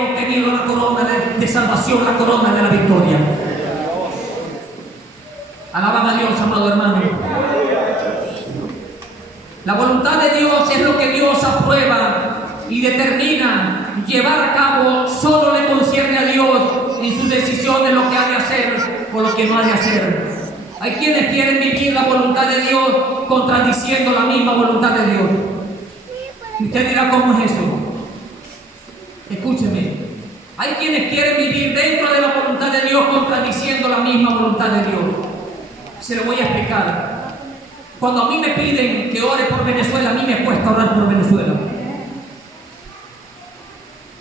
obtenido la corona de salvación, la corona de la victoria. Alaban a Dios, amado hermano. La voluntad de Dios es lo que Dios aprueba y determina llevar a cabo. Solo le concierne a Dios en sus decisiones lo que ha de hacer o lo que no ha de hacer. Hay quienes quieren vivir la voluntad de Dios contradiciendo la misma voluntad de Dios. Y usted dirá, ¿cómo es eso? Escúcheme. Hay quienes quieren vivir dentro de la voluntad de Dios contradiciendo la misma voluntad de Dios. Se lo voy a explicar. Cuando a mí me piden que ore por Venezuela, a mí me cuesta orar por Venezuela.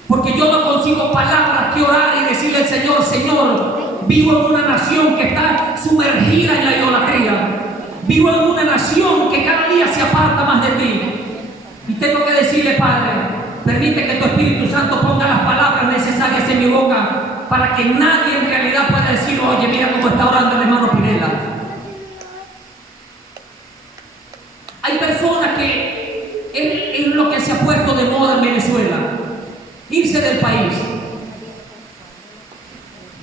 Porque yo no consigo palabras que orar y decirle al Señor, Señor, vivo en una nación que está sumergida en la idolatría. Vivo en una nación que cada día se aparta más de ti. Y tengo que decirle, Padre, permite que tu Espíritu Santo ponga las palabras necesarias en mi boca para que nadie en realidad pueda decir, oye, mira cómo está orando el hermano Pinela. Hay personas que es lo que se ha puesto de moda en Venezuela, irse del país.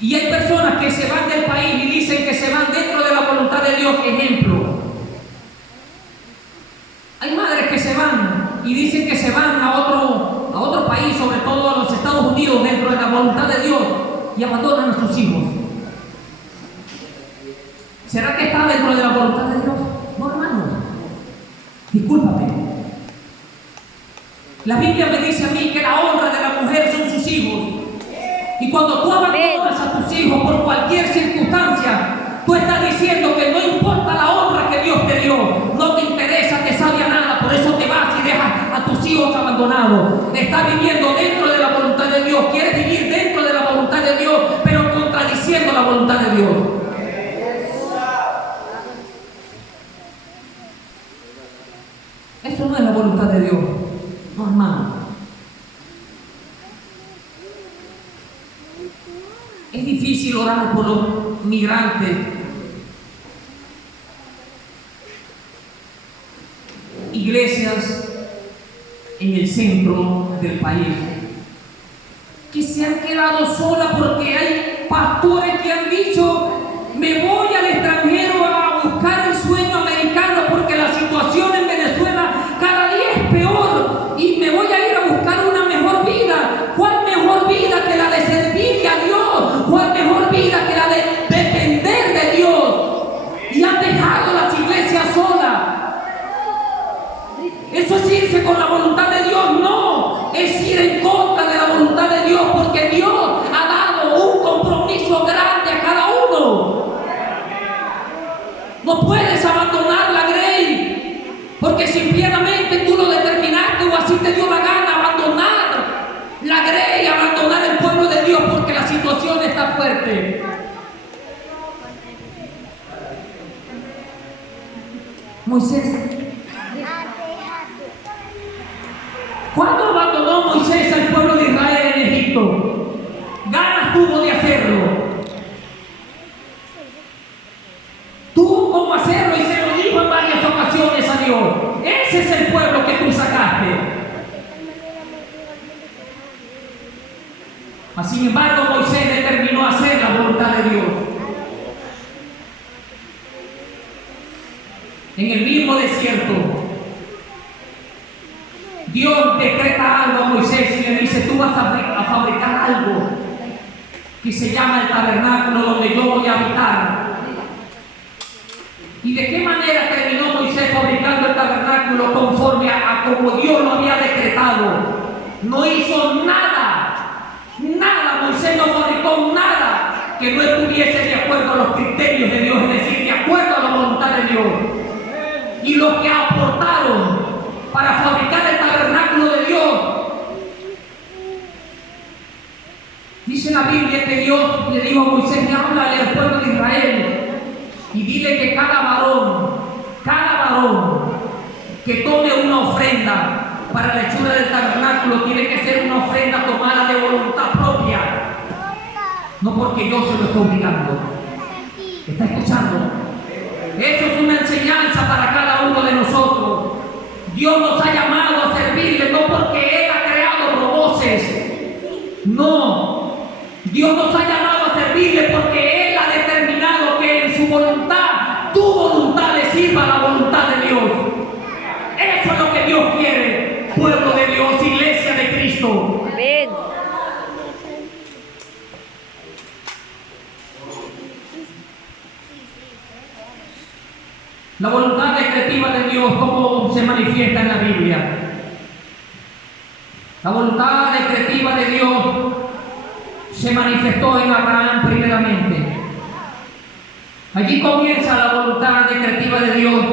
Y hay personas que se van del país y dicen que se van dentro de la voluntad de Dios. Ejemplo, hay madres que se van y dicen que se van a otro país, sobre todo a los Estados Unidos, dentro de la voluntad de Dios, y abandonan a sus hijos. ¿Será que está dentro de la voluntad de Dios? No, hermano. Discúlpame. La Biblia me dice a mí que la honra de la mujer son sus hijos. Y cuando tú abandonas a tus hijos por cualquier circunstancia, tú estás diciendo que no importa la honra que Dios te dio, no te interesa, te sabe a nada, por eso te vas y dejas a tus hijos abandonados. Estás viviendo dentro de la voluntad de Dios, quieres vivir dentro de la voluntad de Dios, pero contradiciendo la voluntad de Dios. Eso no es la voluntad de Dios, no, hermano. Es difícil orar por los migrantes, iglesias en el centro del país que se han quedado solas porque hay pastores que han dicho, me voy al extranjero a buscar el sueño americano porque la situación en Venezuela cada día es peor y me voy a ir a buscar una mejor vida. ¿Cuál mejor vida que la de servirle a Dios? ¿Cuál mejor vida que la de depender de Dios? Y han dejado las iglesias solas. ¿Eso es irse con la voluntad de Dios? No, es ir en contra de la voluntad de Dios, porque Dios ha dado un compromiso grande a cada uno. No puedes abandonar la grey, porque simplemente tú lo determinaste o así te dio la gana, abandonar la grey, abandonar el pueblo de Dios, porque la situación está fuerte. Moisés, ¿cuándo abandonó Moisés al pueblo de Israel en Egipto? Ganas tuvo de hacerlo. Tuvo cómo hacerlo y se lo dijo en varias ocasiones a Dios. Ese es el pueblo que tú sacaste. Mas, sin embargo, Moisés determinó hacer la voluntad de Dios. En el mismo desierto, Dios decreta algo a Moisés y le dice, tú vas a fabricar algo que se llama el tabernáculo donde yo voy a habitar. ¿Y de qué manera terminó Moisés fabricando el tabernáculo? Conforme a como Dios lo había decretado. No hizo nada, Moisés no fabricó nada que no estuviese de acuerdo a los criterios de Dios, es decir, de acuerdo a la voluntad de Dios. Y los que aportaron para fabricar el tabernáculo de Dios, dice la Biblia que Dios le dijo a Moisés, háblale al pueblo de Israel y dile que cada varón que tome una ofrenda para la hechura del tabernáculo tiene que ser una ofrenda tomada de voluntad propia, no porque yo se lo estoy obligando. ¿Está escuchando? Eso es una enseñanza para cada uno de nosotros. Dios nos ha llamado a servirle no porque Él ha creado roboces, No, Dios nos ha llamado a servirle porque Él ha determinado que en su voluntad, tu voluntad le sirva a la voluntad de Dios. Eso es lo que Dios quiere, pueblo de Dios, iglesia de Cristo. Amén. La voluntad decretiva de Dios, ¿cómo se manifiesta en la Biblia? La voluntad decretiva de Dios se manifestó en Abraham primeramente. Allí comienza la voluntad decretiva de Dios,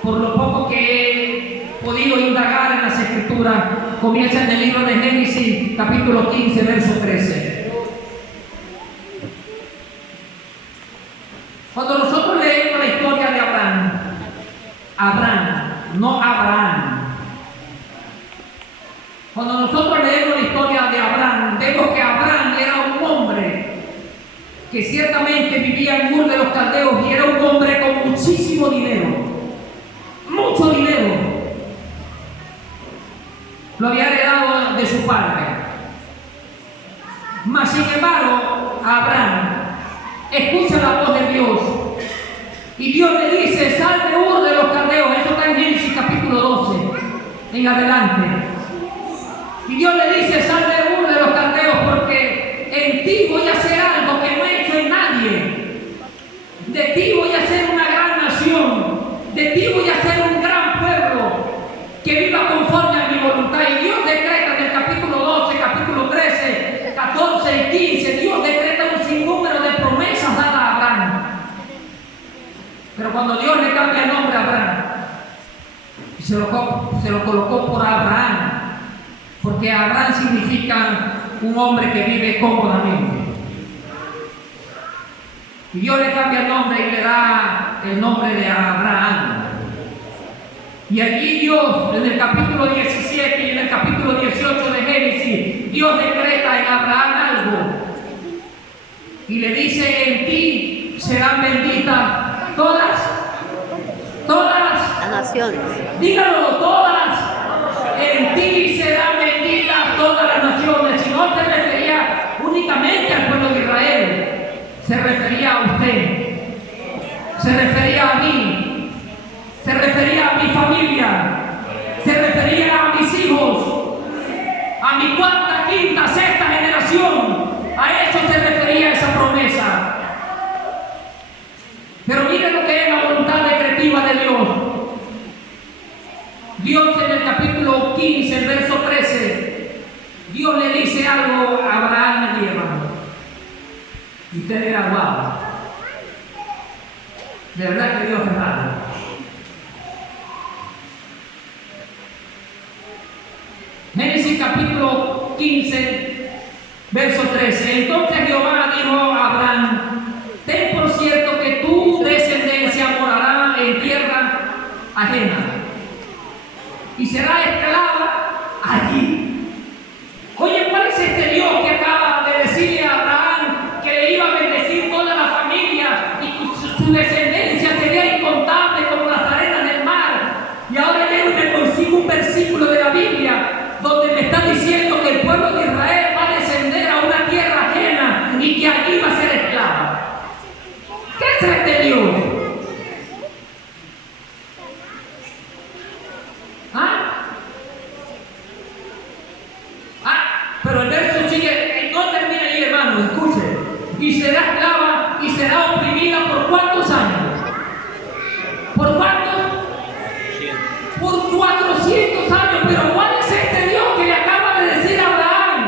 por lo poco que he podido indagar en las Escrituras. Comienza en el libro de Génesis, capítulo 15, verso 13. Cuando nosotros leemos la historia de Abraham, no Abraham. Cuando nosotros leemos la historia de Abraham, vemos que Abraham era un hombre que ciertamente vivía en Ur de los Caldeos y era un hombre con muchísimo dinero, mucho dinero. Lo había heredado de su padre. Mas sin embargo, Abraham escucha la voz de Dios y Dios le dice: sal de Ur de los Caldeos. Eso está en Génesis capítulo 12 en adelante. Y Dios le dice: sal de Ur de los Caldeos, porque en ti voy a hacer algo que no he hecho en nadie. De ti voy a hacer una gran nación. De ti voy a hacer un gran pueblo que viva conforme a mi voluntad. Y Dios decreta en el capítulo 12, capítulo 13, 14 y 15, Dios decreta un sinnúmero de promesas dadas a Abraham. Pero cuando Dios le cambia el nombre a Abraham, se lo colocó por Abraham, porque Abraham significa un hombre que vive cómodamente. Y Dios le cambia el nombre y le da el nombre de Abraham. Y allí Dios, en el capítulo 17 y en el capítulo 18 de Génesis, Dios decreta en Abraham algo. Y le dice: en ti serán benditas todas Las naciones. dígalo, todas, en ti serán benditas todas las naciones. Si no se refería únicamente al pueblo de Israel, se refería a usted, se refería a mí, se refería a mi familia, se refería a mis hijos, a mi cuarta, quinta, sexta generación. A eso se refería esa promesa. Pero miren lo que es la voluntad decretiva de Dios. Dios en el capítulo 15, el verso 13, Dios le dice algo a Abraham y hermano. Y usted dirá: wow, de verdad que Dios es raro. Génesis capítulo 15, verso 13. Entonces Jehová dijo a Abraham: ten por cierto que tu descendencia morará en tierra ajena y será esclava allí. Oye, ¿cuál es este Dios que acaba de decirle a Abraham que le iba a bendecir toda la familia y su descendencia sería incontable como las arenas del mar? Y ahora me consigo un versículo de la Biblia donde me está diciendo que el pueblo de Israel va a descender a una tierra ajena y que allí va a ser esclava. ¿Qué es este Dios? Pero el verso sigue, no termina ahí, hermano, escuche. Y será esclava y será oprimida ¿por cuántos años? ¿Por cuántos? Por 400 años. Pero ¿cuál es este Dios que le acaba de decir a Abraham?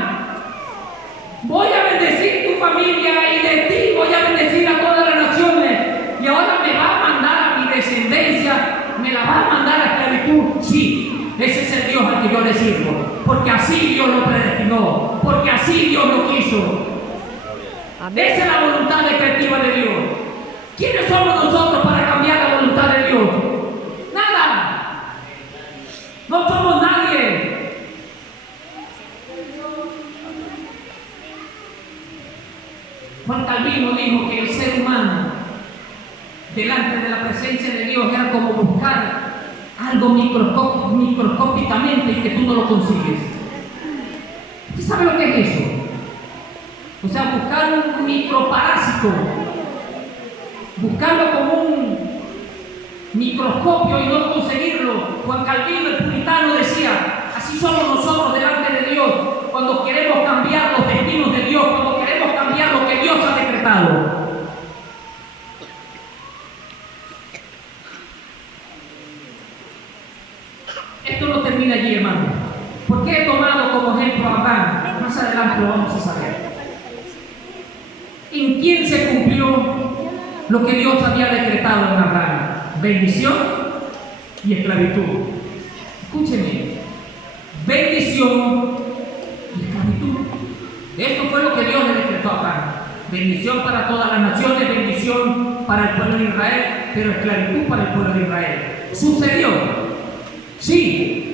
Voy a bendecir tu familia y de ti voy a bendecir a todas las naciones. Y ahora me va a mandar a mi descendencia, me la va a mandar a esclavitud. Sí, ese es el Dios al que yo le sirvo. Porque así Dios lo predestinó, porque así Dios lo quiso. Amén. Esa es la voluntad decretiva de Dios. ¿Quiénes somos nosotros para cambiar la voluntad de Dios? Nada. No somos nadie. Juan Calvino dijo que el ser humano delante de la presencia de Dios era como buscar algo microscópicamente y que tú no lo consigues. ¿Usted sabe lo que es eso? O sea, buscar un microparásito, buscarlo como un microscopio y no conseguirlo. Juan Calvino, el puritano, decía: así somos nosotros delante de Dios cuando queremos cambiar los destinos de Dios, cuando queremos cambiar lo que Dios ha decretado. Esto no termina allí, hermano. ¿Por qué he tomado como ejemplo a Abraham? Más adelante lo vamos a saber. ¿En quién se cumplió lo que Dios había decretado en Abraham? Bendición y esclavitud. Escúcheme, bendición y esclavitud. Esto fue lo que Dios le decretó a Abraham. Bendición para todas las naciones, bendición para el pueblo de Israel, pero esclavitud para el pueblo de Israel. ¿Sucedió? Sí.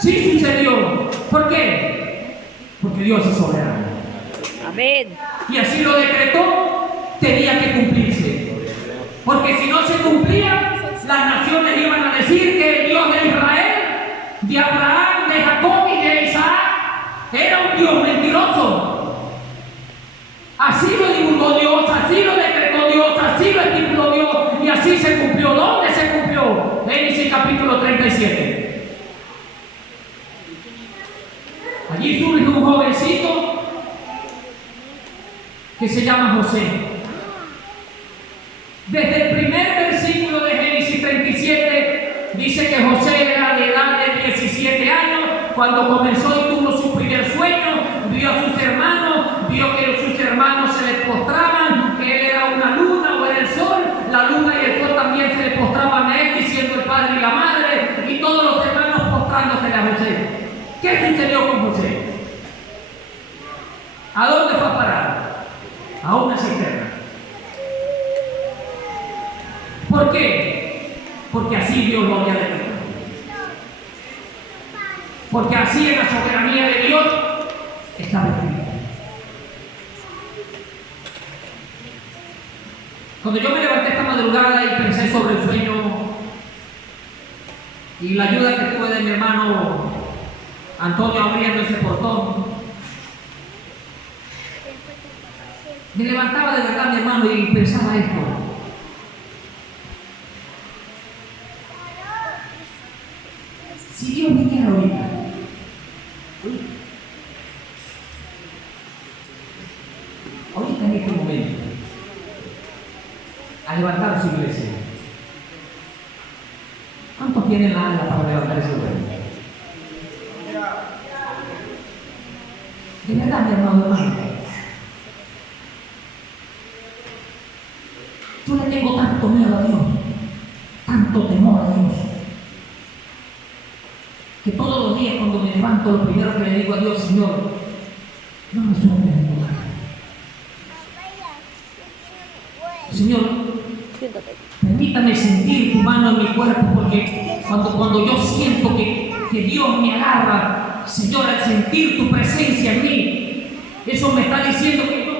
Sí sucedió. ¿Por qué? Porque Dios es soberano. Amén. Y así lo decretó, tenía que cumplirse. Porque si no se cumplía, las naciones iban a decir que el Dios de Israel, de Abraham, de Jacob y de Isaac era un Dios mentiroso. Así lo divulgó Dios, así lo decretó Dios, así lo estipuló Dios y así se cumplió. ¿Dónde se cumplió? Génesis capítulo 37. Allí surge un jovencito que se llama José. Desde el primer versículo de Génesis 37 dice que José era de edad de 17 años cuando comenzó y tuvo su primer sueño. Vio a sus hermanos, vio que sus hermanos se le postraban, que él era una luna o era el sol. La luna y el sol también se le postraban a él, diciendo el padre y la madre, y todos los hermanos postrándosele a José. ¿Qué sucedió con José? ¿A dónde fue a parar? A una cisterna. ¿Por qué? Porque así Dios lo había decretado. Porque así en la soberanía de Dios estaba escrito. Cuando yo me levanté esta madrugada y pensé sobre el sueño y la ayuda que tuve de mi hermano Antonio abriendo ese portón, me levantaba de verdad, mi hermano, y pensaba esto. Si Dios viniera ahorita, ahorita en este momento, a levantar su iglesia, ¿cuántos tienen la ala para levantar ese vuelo? De verdad, mi hermano. Yo le tengo tanto miedo a Dios, tanto temor a Dios, que todos los días cuando me levanto, lo primero que le digo a Dios: Señor, no me sueltes de tu mano. Señor, permítame sentir tu mano en mi cuerpo, porque cuando yo siento que Dios me agarra, Señor, al sentir tu presencia en mí, eso me está diciendo que yo